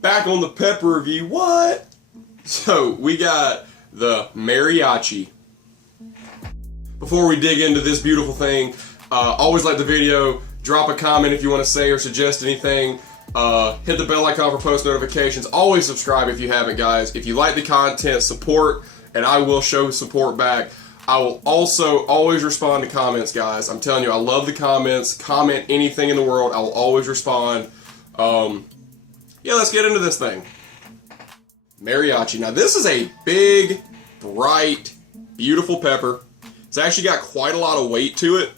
Back on the pepper review, what? So, we got the Mariachi. Before we dig into this beautiful thing, always like the video, drop a comment if you want to say or suggest anything, hit the bell icon for post notifications, always subscribe if you haven't, guys. If you like the content, support, and I will show support back. I will also always respond to comments, guys. I'm telling you, I love the comments. Comment anything in the world, I will always respond. Yeah, let's get into this thing. Mariachi. Now, this is a big, bright, beautiful pepper. It's actually got quite a lot of weight to it.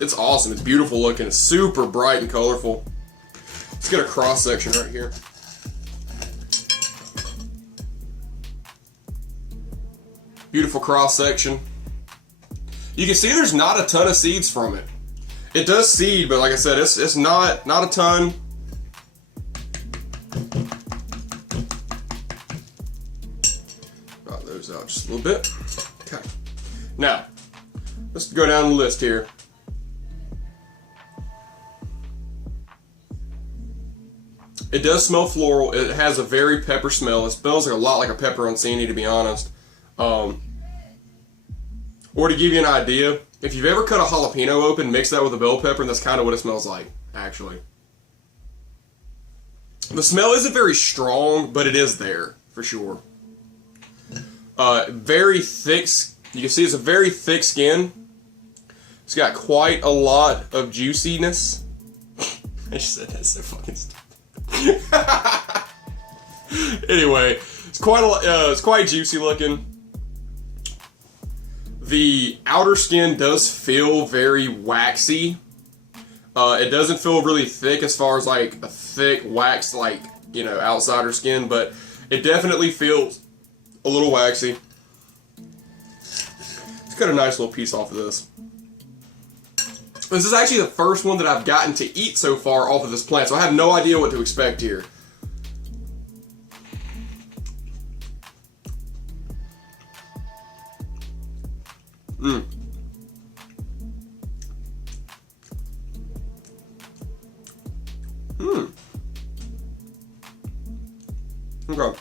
It's awesome. It's beautiful looking. It's super bright and colorful. Let's get a cross section right here. Beautiful cross section. You can see there's not a ton of seeds from it. It does seed, but like I said, it's not a ton. Got those out just a little bit. Okay. Now, let's go down the list here. It does smell floral. It has a very pepper smell. It smells like a lot like a pepperoncini, to be honest. Or to give you an idea, if you've ever cut a jalapeno open, mix that with a bell pepper, and that's kind of what it smells like, actually. The smell isn't very strong, but it is there, for sure. Very thick, you can see it's a very thick skin. It's got quite a lot of juiciness. I just said that's so fucking stupid. Anyway, it's quite juicy looking. The outer skin does feel very waxy. It doesn't feel really thick as far as like a thick wax, like, you know, outsider skin, but it definitely feels a little waxy. Let's cut a nice little piece off of this. This is actually the first one that I've gotten to eat so far off of this plant, so I have no idea what to expect here. Okay.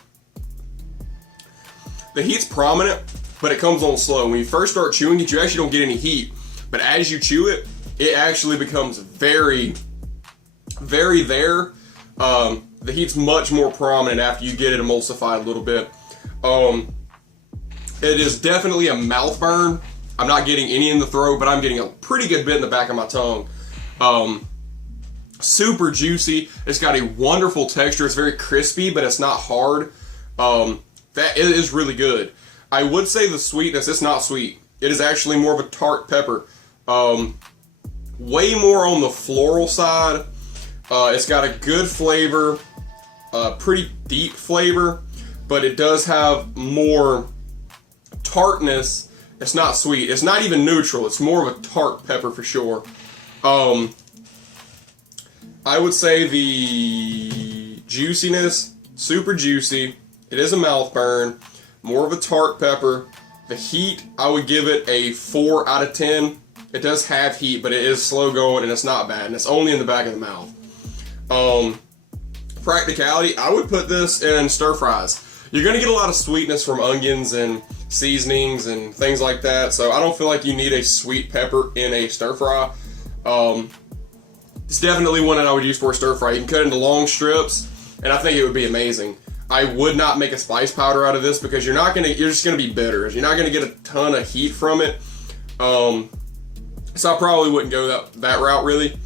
The heat's prominent, but it comes on slow. When you first start chewing it, you actually don't get any heat. But as you chew it, it actually becomes very, very there. The heat's much more prominent after you get it emulsified a little bit. It is definitely a mouth burn. I'm not getting any in the throat, but I'm getting a pretty good bit in the back of my tongue. Super juicy. It's got a wonderful texture. It's very crispy, but it's not hard. That is really good. I would say the sweetness, it's not sweet. It is actually more of a tart pepper. Way more on the floral side. It's got a good flavor, pretty deep flavor, but it does have more tartness. It's not sweet. It's not even neutral. It's more of a tart pepper for sure. I would say the juiciness, super juicy. It is a mouth burn, more of a tart pepper. The heat, I would give it a 4 out of 10. It does have heat, but it is slow going and it's not bad, and it's only in the back of the mouth. Practicality, I would put this in stir fries. You're going to get a lot of sweetness from onions and seasonings and things like that, so I don't feel like you need a sweet pepper in a stir fry. It's definitely one that I would use for a stir fry. You can cut it into long strips, and I think it would be amazing. I would not make a spice powder out of this because you're just gonna be bitter. You're not gonna get a ton of heat from it. So I probably wouldn't go that route really.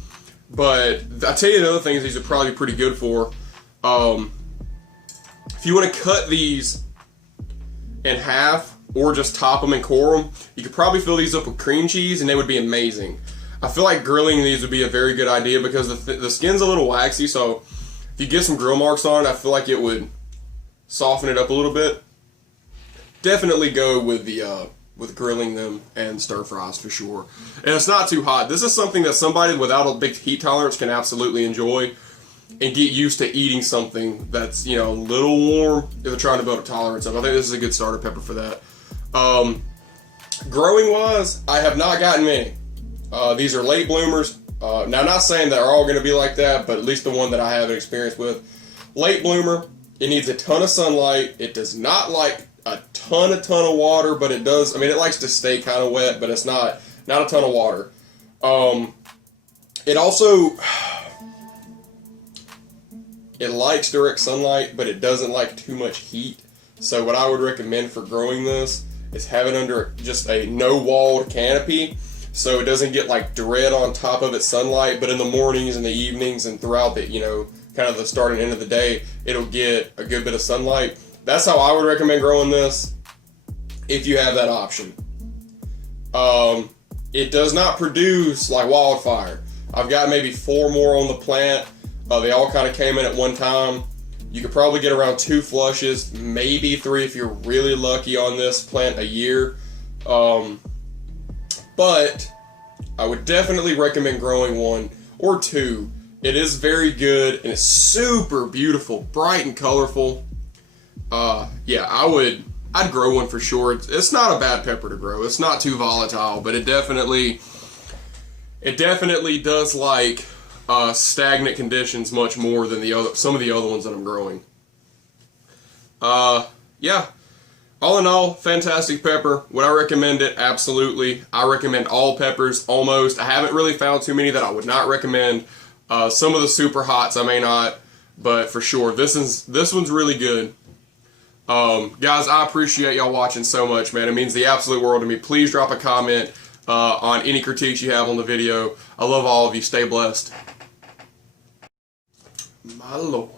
But I tell you another thing these are probably pretty good for. If you want to cut these in half or just top them and core them, you could probably fill these up with cream cheese and they would be amazing. I feel like grilling these would be a very good idea because the skin's a little waxy, so if you get some grill marks on it, I feel like it would soften it up a little bit. Definitely go with the with grilling them and stir fries for sure. And it's not too hot. This is something that somebody without a big heat tolerance can absolutely enjoy and get used to eating something that's, you know, a little warm if they're trying to build a tolerance of. I think this is a good starter pepper for that. Growing wise, I have not gotten many. These are late bloomers. Now, not saying they're all going to be like that, but at least the one that I have experience with. Late bloomer, it needs a ton of sunlight. It does not like a ton of water, but it does. I mean, it likes to stay kind of wet, but it's not a ton of water. It also, it likes direct sunlight, but it doesn't like too much heat. So what I would recommend for growing this is have it under just a no-walled canopy, so it doesn't get like direct on top of its sunlight, but in the mornings and the evenings and throughout the, kind of the start and end of the day, it'll get a good bit of sunlight. That's how I would recommend growing this if you have that option. It does not produce like wildfire. I've got maybe 4 more on the plant. They all kind of came in at one time. You could probably get around 2 flushes, maybe 3 if you're really lucky on this plant a year. But I would definitely recommend growing 1 or 2. It is very good and it's super beautiful, bright and colorful. Yeah, I'd grow 1 for sure. It's not a bad pepper to grow. It's not too volatile, but it definitely does like stagnant conditions much more than some of the other ones that I'm growing. Yeah. All in all, fantastic pepper. Would I recommend it? Absolutely. I recommend all peppers almost. I haven't really found too many that I would not recommend. Some of the super hots I may not, but for sure this one's really good. Guys, I appreciate y'all watching so much, man. It means the absolute world to me. Please drop a comment on any critiques you have on the video. I love all of you. Stay blessed. My Lord.